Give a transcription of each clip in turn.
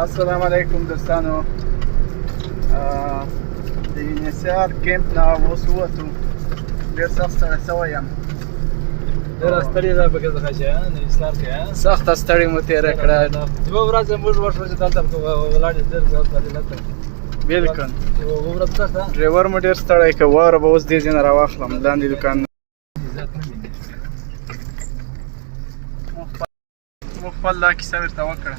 السلام علیکم دوستانو. د انحصار کیمپ نه اوس ووتو. ډېر سخت ستړی سوی یم. ډېره ستړې ده پکې څه چې انحصار کې سخته ستړې مو تېره کړه. دوه ورځې موږ ورشو چې دلته ولاړې ډېر زیات فضیلت دی. بلکل یوه ورځ کښته ډریور مو ډېر ستړی که واوره به اوس دې ځای نه راواخلم لاندې دوکان مو خپل دا کیسه ورته وکړه.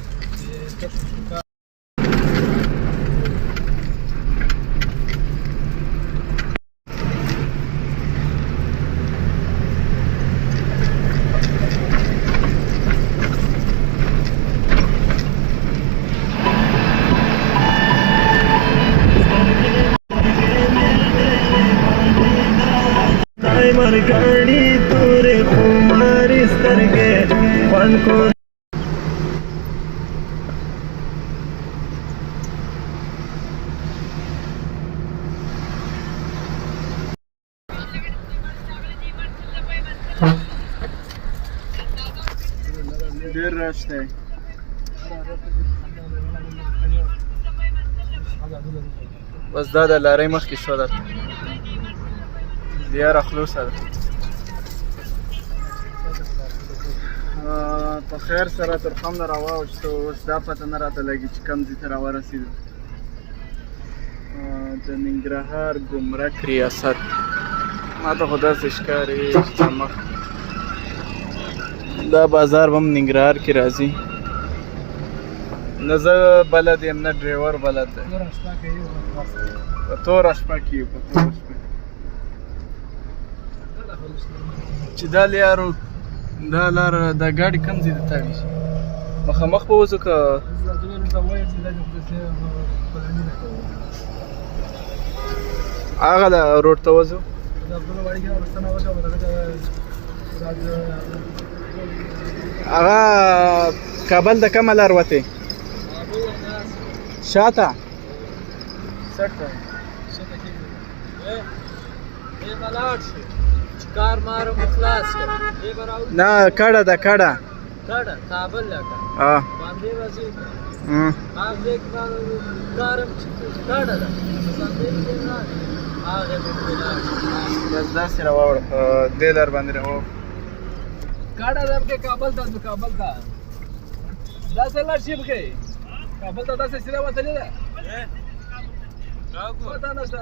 مرګړی تورې خمارې سترګې خوند کو ډېر رش دی. بس دا د لارۍ مخکې شوه درته دیاره خلوصه ده. په خیر سره ترخم نه راواوښتو. اوس دا پته نه راته لګي چې کوم ځای ته راورسېدو. د ننګرهار ګمرک ریاست ما ته خو داسې ښکاري چې مخ دا بازار به هم ننګرهار کې راځي. نه زه بلد یم نه ډریور بلد دی. په توره شپه کې یو په توره شپه چې دا لیارو دا لاره دا ګاډي کوم ځای ته تړي مخامخ به وځو که هغه روډ ته وځو. هغه کابل د کومه لار وتې شاته کار مارم خلاص کړ نه کډه ده کډه کابل لکه باندې وځي هغه کارم کډه ده هغه بس داسې راواوړه دې لار باندې راواوړه کډه ده کې کابل ته داسې لار شي بګي کابل ته داسې سیده وتلې ده پته نشته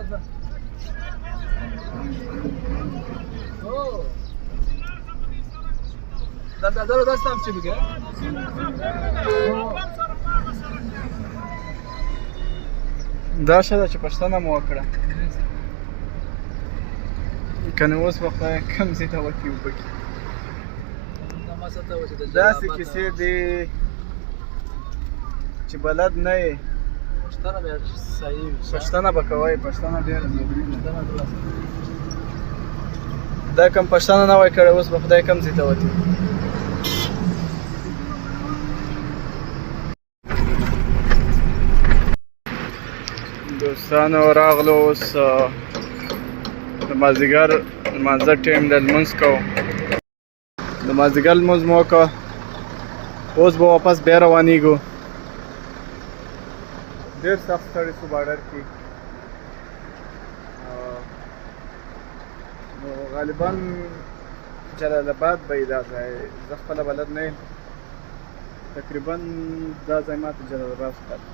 دا داسې هم چې بګي دا ښه ده چې پښتنه مو وکړه که نه اوس به خدای کوم ځای ته وتي وبکي. داسې کیسې دي چې بلد نه یې پښتنه به کوئ. پښتنه ډېره ضروري ده. دا کوم پښتنه نه وای کړی اوس به خدای کوم ځای ته وتي. دوستانو راغلو اوس د مازدیګر لمانځه ټیم د لمونځ کوو. د مازدیګر لمونځ مو وکړه. اوس به واپس بیا روانېږو. ډېر سخت ستړي شو باډر کې. نو غالبا جلال آباد به یې دا ځای زه خپله بلد نه یم. تقریبا دا ځای ما ته جلال آباد ښکاري.